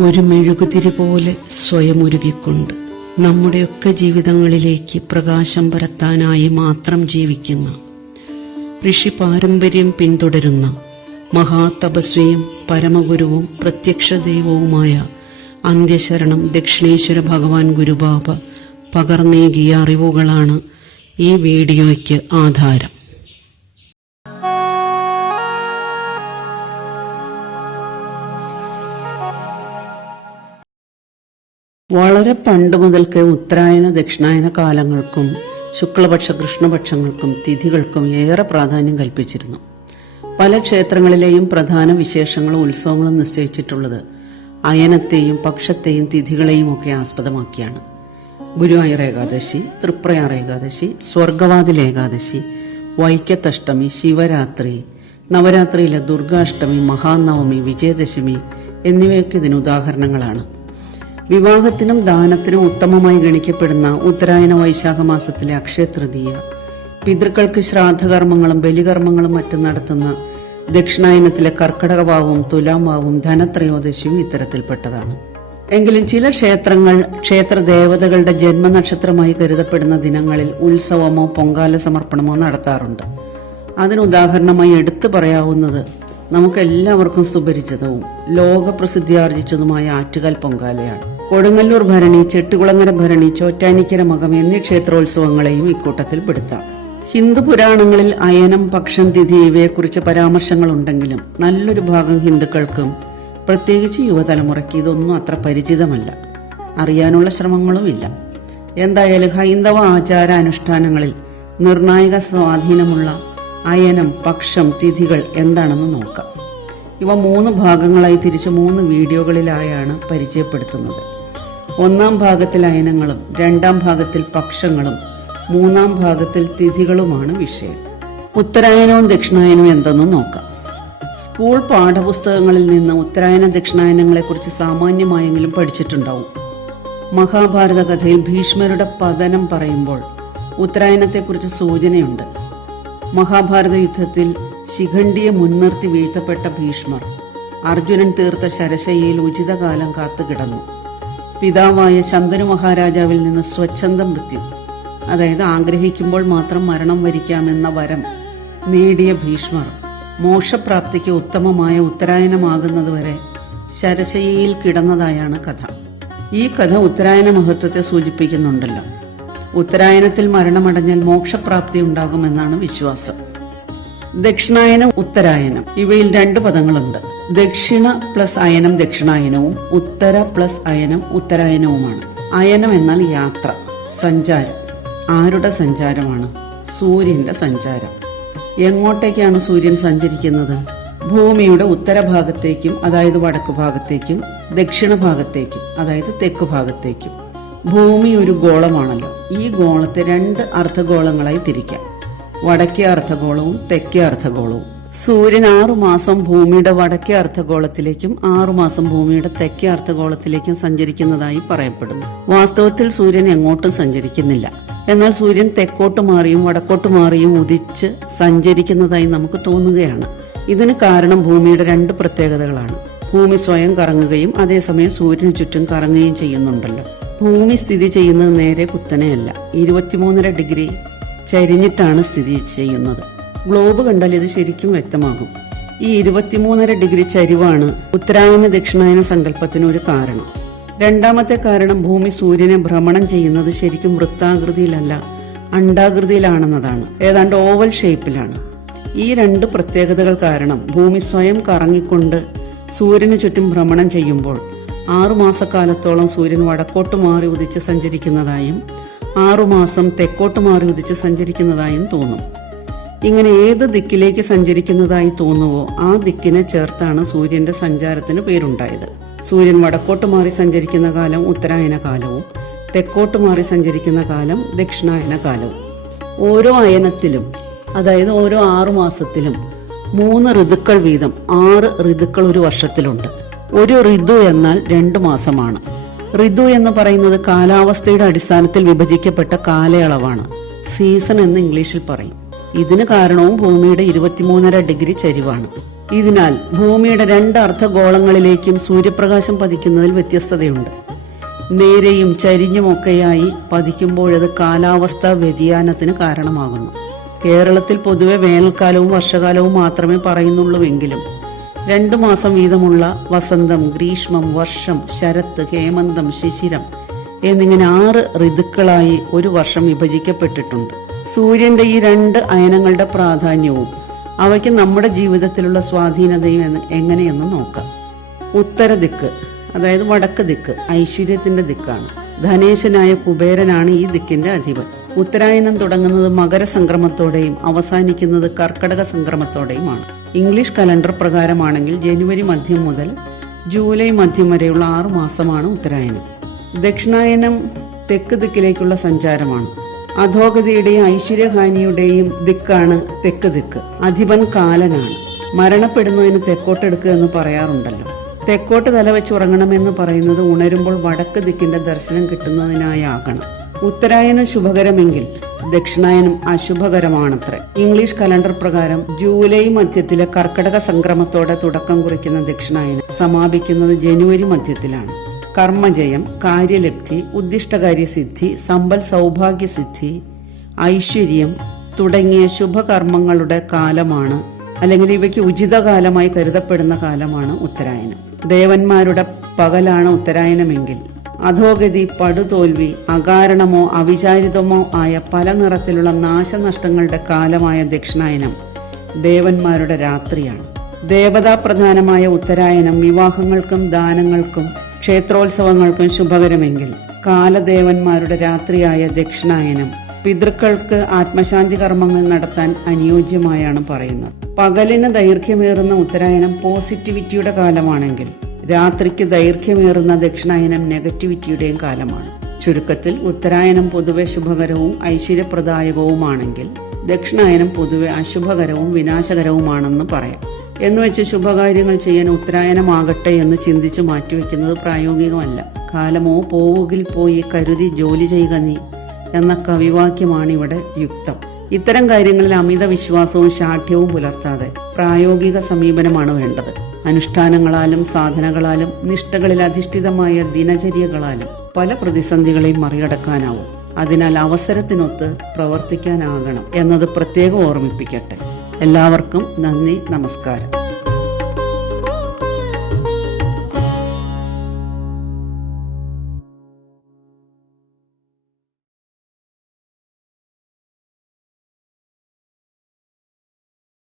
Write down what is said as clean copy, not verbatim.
ഒരു മെഴുകുതിരി പോലെ സ്വയം ഉരുകിക്കൊണ്ട് നമ്മുടെയൊക്കെ ജീവിതങ്ങളിലേക്ക് പ്രകാശം പരത്താനായി മാത്രം ജീവിക്കുന്ന ഋഷി പാരമ്പര്യം പിന്തുടരുന്ന മഹാതപസ്വിയും പരമഗുരുവും പ്രത്യക്ഷ ദൈവവുമായ അന്ത്യശരണം ദക്ഷിണേശ്വര ഭഗവാൻ ഗുരുബാബ പകർന്നേകിയ അറിവുകളാണ് ഈ വീഡിയോയ്ക്ക് ആധാരം. വളരെ പണ്ട് മുതൽക്ക് ഉത്തരായന ദക്ഷിണായന കാലങ്ങൾക്കും ശുക്ലപക്ഷ കൃഷ്ണപക്ഷങ്ങൾക്കും തിഥികൾക്കും ഏറെ പ്രാധാന്യം കൽപ്പിച്ചിരുന്നു. പല ക്ഷേത്രങ്ങളിലെയും പ്രധാന വിശേഷങ്ങളും ഉത്സവങ്ങളും നിശ്ചയിച്ചിട്ടുള്ളത് അയനത്തെയും പക്ഷത്തെയും തിഥികളെയും ഒക്കെ ആസ്പദമാക്കിയാണ്. ഗുരുവായൂർ ഏകാദശി, തൃപ്രയാർ ഏകാദശി, സ്വർഗവാതിൽ ഏകാദശി, വൈക്കത്തഷ്ടമി, ശിവരാത്രി, നവരാത്രിയിലെ ദുർഗാഷ്ടമി, മഹാനവമി, വിജയദശമി എന്നിവയൊക്കെ ഇതിന് ഉദാഹരണങ്ങളാണ്. വിവാഹത്തിനും ദാനത്തിനും ഉത്തമമായി ഗണിക്കപ്പെടുന്ന ഉത്തരായന വൈശാഖ മാസത്തിലെ അക്ഷയ തൃതീയ, പിതൃക്കൾക്ക് ശ്രാദ്ധകർമ്മങ്ങളും ബലികർമ്മങ്ങളും മറ്റും നടത്തുന്ന ദക്ഷിണായനത്തിലെ കർക്കടകവാവും തുലാം വാവും ധനത്രയോദശിയും ഇത്തരത്തിൽപ്പെട്ടതാണ്. എങ്കിലും ചില ക്ഷേത്രങ്ങൾ ക്ഷേത്ര ദേവതകളുടെ ജന്മനക്ഷത്രമായി കരുതപ്പെടുന്ന ദിനങ്ങളിൽ ഉത്സവമോ പൊങ്കാല സമർപ്പണമോ നടത്താറുണ്ട്. അതിനുദാഹരണമായി എടുത്തു പറയാവുന്നത് നമുക്കെല്ലാവർക്കും സുപരിചിതവും ലോകപ്രസിദ്ധിയാർജിച്ചതുമായ ആറ്റുകാൽ പൊങ്കാലയാണ്. കൊടുങ്ങല്ലൂർ ഭരണി, ചെട്ടികുളങ്ങര ഭരണി, ചോറ്റാനിക്കര മകം എന്നീ ക്ഷേത്രോത്സവങ്ങളെയും ഇക്കൂട്ടത്തിൽ പെടുത്താം. ഹിന്ദു പുരാണങ്ങളിൽ അയനം, പക്ഷം, തിഥി ഇവയെക്കുറിച്ച് പരാമർശങ്ങളുണ്ടെങ്കിലും നല്ലൊരു ഭാഗം ഹിന്ദുക്കൾക്കും പ്രത്യേകിച്ച് യുവതലമുറയ്ക്ക് ഇതൊന്നും അത്ര പരിചിതമല്ല, അറിയാനുള്ള ശ്രമങ്ങളുമില്ല. എന്തായാലും ഹൈന്ദവ ആചാര അനുഷ്ഠാനങ്ങളിൽ നിർണായക സ്വാധീനമുള്ള അയനം, പക്ഷം, തിഥികൾ എന്താണെന്ന് നോക്കാം. ഇവ 3 ഭാഗങ്ങളായി തിരിച്ച് 3 വീഡിയോകളിലായാണ് പരിചയപ്പെടുത്തുന്നത്. 1-ാം ഭാഗത്തിൽ അയനങ്ങളും 2-ാം ഭാഗത്തിൽ പക്ഷങ്ങളും 3-ാം ഭാഗത്തിൽ തിഥികളുമാണ് വിഷയം. ഉത്തരായനവും ദക്ഷിണായനവും എന്തെന്ന് നോക്കാം. സ്കൂൾ പാഠപുസ്തകങ്ങളിൽ നിന്ന് ഉത്തരായന ദക്ഷിണായനങ്ങളെക്കുറിച്ച് സാമാന്യമായെങ്കിലും പഠിച്ചിട്ടുണ്ടാവും. മഹാഭാരത കഥയിൽ ഭീഷ്മരുടെ പതനം പറയുമ്പോൾ ഉത്തരായനത്തെക്കുറിച്ച് സൂചനയുണ്ട്. മഹാഭാരത യുദ്ധത്തിൽ ശിഖണ്ഡിയെ മുൻനിർത്തി വീഴ്ത്തപ്പെട്ട ഭീഷ്മർ അർജുനൻ തീർത്ത ശരശയ്യയിൽ ഉചിതകാലം കാത്തുകിടന്നു. പിതാവായ ശന്തനു മഹാരാജാവിൽ നിന്ന് സ്വച്ഛന്ത മൃത്യു, അതായത് ആഗ്രഹിക്കുമ്പോൾ മാത്രം മരണം വരിക്കാമെന്ന വരം നേടിയ ഭീഷ്മർ മോക്ഷപ്രാപ്തിക്ക് ഉത്തമമായ ഉത്തരായനമാകുന്നതുവരെ ശരശയ്യയിൽ കിടന്നതായാണ് കഥ. ഈ കഥ ഉത്തരായന മഹത്വത്തെ സൂചിപ്പിക്കുന്നുണ്ടല്ലോ. ഉത്തരായനത്തിൽ മരണമടഞ്ഞാൽ മോക്ഷപ്രാപ്തി ഉണ്ടാകുമെന്നാണ് വിശ്വാസം. ദക്ഷിണായനം, ഉത്തരായനം ഇവയിൽ 2 പദങ്ങളുണ്ട്. ദക്ഷിണ പ്ലസ് അയനം ദക്ഷിണായനവും ഉത്തര പ്ലസ് അയനം ഉത്തരായനവുമാണ്. അയനം എന്നാൽ യാത്ര, സഞ്ചാരം. ആരുടെ സഞ്ചാരമാണ്? സൂര്യന്റെ സഞ്ചാരം. എങ്ങോട്ടേക്കാണ് സൂര്യൻ സഞ്ചരിക്കുന്നത്? ഭൂമിയുടെ ഉത്തരഭാഗത്തേക്കും, അതായത് വടക്ക് ഭാഗത്തേക്കും, ദക്ഷിണ ഭാഗത്തേക്കും, അതായത് തെക്ക് ഭാഗത്തേക്കും. ഭൂമി ഒരു ഗോളമാണല്ലോ. ഈ ഗോളത്തെ 2 അർദ്ധഗോളങ്ങളായി തിരിക്കാം. വടക്കേ അർദ്ധഗോളവും തെക്കേ അർദ്ധഗോളവും. സൂര്യൻ 6 മാസം ഭൂമിയുടെ വടക്കേ അർദ്ധഗോളത്തിലേക്കും 6 മാസം ഭൂമിയുടെ തെക്കേ അർദ്ധഗോളത്തിലേക്കും സഞ്ചരിക്കുന്നതായി പറയപ്പെടുന്നു. വാസ്തവത്തിൽ സൂര്യൻ എങ്ങോട്ടും സഞ്ചരിക്കുന്നില്ല. എന്നാൽ സൂര്യൻ തെക്കോട്ട് മാറിയും വടക്കോട്ട് മാറിയും ഉദിച്ച് സഞ്ചരിക്കുന്നതായി നമുക്ക് തോന്നുകയാണ്. ഇതിന് കാരണം ഭൂമിയുടെ 2 പ്രത്യേകതകളാണ്. ഭൂമി സ്വയം കറങ്ങുകയും അതേസമയം സൂര്യന് ചുറ്റും കറങ്ങുകയും ചെയ്യുന്നുണ്ടല്ലോ. ഭൂമി സ്ഥിതി ചെയ്യുന്നത് നേരെ കുത്തനെയല്ല, 23.5 ഡിഗ്രി ചരിഞ്ഞിട്ടാണ് സ്ഥിതി ചെയ്യുന്നത്. ഗ്ലോബ് കണ്ടാൽ ഇത് ശരിക്കും വ്യക്തമാകും. ഈ 23.5 ഡിഗ്രി ചരിവാണ് ഉത്തരായന ദക്ഷിണായന സങ്കല്പത്തിന് ഒരു കാരണം. 2ാമത്തെ കാരണം ഭൂമി സൂര്യനെ ഭ്രമണം ചെയ്യുന്നത് ശരിക്കും വൃത്താകൃതിയിലല്ല, അണ്ഡാകൃതിയിലാണെന്നതാണ്. ഏതാണ്ട് ഓവൽ ഷേപ്പിലാണ്. ഈ 2 പ്രത്യേകതകൾ കാരണം ഭൂമി സ്വയം കറങ്ങിക്കൊണ്ട് സൂര്യന് ചുറ്റും ഭ്രമണം ചെയ്യുമ്പോൾ 6 മാസക്കാലത്തോളം സൂര്യൻ വടക്കോട്ട് മാറി ഉദിച്ച് സഞ്ചരിക്കുന്നതായും 6 മാസം തെക്കോട്ട് മാറി ഉദിച്ച് സഞ്ചരിക്കുന്നതായും തോന്നും. ഇങ്ങനെ ഏത് ദിക്കിലേക്ക് സഞ്ചരിക്കുന്നതായി തോന്നുവോ ആ ദിക്കിനെ ചേർത്താണ് സൂര്യന്റെ സഞ്ചാരത്തിന് പേരുണ്ടായത്. സൂര്യൻ വടക്കോട്ട് മാറി സഞ്ചരിക്കുന്ന കാലം ഉത്തരായന കാലവും തെക്കോട്ട് മാറി സഞ്ചരിക്കുന്ന കാലം ദക്ഷിണായന കാലവും. ഓരോ അയനത്തിലും, അതായത് ഓരോ 6 മാസത്തിലും 3 ഋതുക്കൾ വീതം 6 ഋതുക്കൾ ഒരു വർഷത്തിലുണ്ട്. ഒരു ഋതു എന്നാൽ 2 മാസമാണ്. ഋതു എന്ന് പറയുന്നത് കാലാവസ്ഥയുടെ അടിസ്ഥാനത്തിൽ വിഭജിക്കപ്പെട്ട കാലയളവാണ്. സീസൺ എന്ന് ഇംഗ്ലീഷിൽ പറയും. ഇതിന് കാരണവും ഭൂമിയുടെ 23.5 ഡിഗ്രി ചരിവാണ്. ഇതിനാൽ ഭൂമിയുടെ 2 അർദ്ധഗോളങ്ങളിലേക്കും സൂര്യപ്രകാശം പതിക്കുന്നതിൽ വ്യത്യസ്തതയുണ്ട്. നേരെയും ചരിഞ്ഞുമൊക്കെയായി പതിക്കുമ്പോഴത് കാലാവസ്ഥാ വ്യതിയാനത്തിന് കാരണമാകുന്നു. കേരളത്തിൽ പൊതുവെ വേനൽക്കാലവും വർഷകാലവും മാത്രമേ പറയുന്നുള്ളൂവെങ്കിലും 2 മാസം വീതമുള്ള വസന്തം, ഗ്രീഷ്മം, വർഷം, ശരത്ത്, ഹേമന്തം, ശിശിരം എന്നിങ്ങനെ 6 ഋതുക്കളായി ഒരു വർഷം വിഭജിക്കപ്പെട്ടിട്ടുണ്ട്. സൂര്യന്റെ ഈ 2 അയനങ്ങളുടെ പ്രാധാന്യവും അവയ്ക്ക് നമ്മുടെ ജീവിതത്തിലുള്ള സ്വാധീനതയും എങ്ങനെയെന്ന് നോക്കാം. ഉത്തരദിക്ക്, അതായത് വടക്ക് ദിക്ക്, ഐശ്വര്യത്തിന്റെ ദിക്കാണ്. ധനേശനായ കുബേരനാണ് ഈ ദിക്കിന്റെ അധിപൻ. ഉത്തരായനം തുടങ്ങുന്നത് മകരസംക്രമത്തോടെയും അവസാനിക്കുന്നത് കർക്കടക സംക്രമത്തോടെയുമാണ്. ഇംഗ്ലീഷ് കലണ്ടർ പ്രകാരമാണെങ്കിൽ ജനുവരി മധ്യം മുതൽ ജൂലൈ മധ്യം വരെയുള്ള 6 മാസമാണ് ഉത്തരായനം. ദക്ഷിണായനം തെക്ക് ദിക്കിലേക്കുള്ള സഞ്ചാരമാണ്. അധോഗതിയുടെയും ഐശ്വര്യഹാനിയുടെയും ദിക്കാണ് തെക്ക് ദിക്ക്. അധിപൻ കാലനാണ്. മരണപ്പെടുന്നതിന് തെക്കോട്ടെടുക്കുക എന്ന് പറയാറുണ്ടല്ലോ. തെക്കോട്ട് തലവെച്ച് ഉറങ്ങണമെന്ന് പറയുന്നത് ഉണരുമ്പോൾ വടക്ക് ദിക്കിന്റെ ദർശനം കിട്ടുന്നതിനായാകണം. ഉത്തരായനം ശുഭകരമെങ്കിൽ ദക്ഷിണായനം അശുഭകരമാണത്രേ. ഇംഗ്ലീഷ് കലണ്ടർ പ്രകാരം ജൂലൈ മധ്യത്തിലെ കർക്കടക സംക്രമത്തോടെ തുടക്കം കുറിക്കുന്ന ദക്ഷിണായനം സമാപിക്കുന്നത് ജനുവരി മധ്യത്തിലാണ്. കർമ്മജയം, കാര്യലബ്ധി, ഉദ്ദിഷ്ടകാര്യസിദ്ധി, സമ്പൽ സൗഭാഗ്യസിദ്ധി, ഐശ്വര്യം തുടങ്ങിയ ശുഭകർമ്മങ്ങളുടെ കാലമാണ്, അല്ലെങ്കിൽ ഇവയ്ക്ക് ഉചിതകാലമായി കരുതപ്പെടുന്ന കാലമാണ് ഉത്തരായനം. ദേവന്മാരുടെ പകലാണ് ഉത്തരായനമെങ്കിൽ അധോഗതി, പടുതോൽവി, അകാരണമോ അവിചാരിതമോ ആയ പല നിറത്തിലുള്ള നാശനഷ്ടങ്ങളുടെ കാലമായ ദക്ഷിണായനം ദേവന്മാരുടെ രാത്രിയാണ്. ദേവതാപ്രധാനമായ ഉത്തരായനം വിവാഹങ്ങൾക്കും ദാനങ്ങൾക്കും ക്ഷേത്രോത്സവങ്ങൾക്കും ശുഭകരമെങ്കിൽ കാലദേവന്മാരുടെ രാത്രിയായ ദക്ഷിണായനം പിതൃക്കൾക്ക് ആത്മശാന്തി കർമ്മങ്ങൾ നടത്താൻ അനുയോജ്യമായാണ് പറയുന്നത്. പകലിന് ദൈർഘ്യമേറുന്ന ഉത്തരായനം പോസിറ്റിവിറ്റിയുടെ കാലമാണെങ്കിൽ രാത്രിക്ക് ദൈർഘ്യമേറുന്ന ദക്ഷിണായനം നെഗറ്റിവിറ്റിയുടെയും കാലമാണ്. ചുരുക്കത്തിൽ ഉത്തരായനം പൊതുവെ ശുഭകരവും ഐശ്വര്യപ്രദായകവുമാണെങ്കിൽ ദക്ഷിണായനം പൊതുവെ അശുഭകരവും വിനാശകരവുമാണെന്ന് പറയാം. എന്നുവെച്ച് ശുഭകാര്യങ്ങൾ ചെയ്യാൻ ഉത്തരായനമാകട്ടെ എന്ന് ചിന്തിച്ചു മാറ്റിവെക്കുന്നത് പ്രായോഗികമല്ല. കാലമോ പോവുകിൽ പോയി കരുതി ജോലി ചെയ്യുക നീ എന്ന കവിവാക്യമാണ് ഇവിടെ യുക്തം. ഇത്തരം കാര്യങ്ങളിൽ അമിത വിശ്വാസവും ശാഠ്യവും പുലർത്താതെ പ്രായോഗിക സമീപനമാണ് വേണ്ടത്. അനുഷ്ഠാനങ്ങളാലും സാധനകളാലും നിഷ്ഠകളിൽ അധിഷ്ഠിതമായ ദിനചര്യകളാലും പല പ്രതിസന്ധികളെയും മറികടക്കാനാവും. അതിനാൽ അവസരത്തിനൊത്ത് പ്രവർത്തിക്കാനാകണം എന്നത് പ്രത്യേകം ഓർമ്മിപ്പിക്കട്ടെ. എല്ലാവർക്കും നന്ദി, നമസ്കാരം.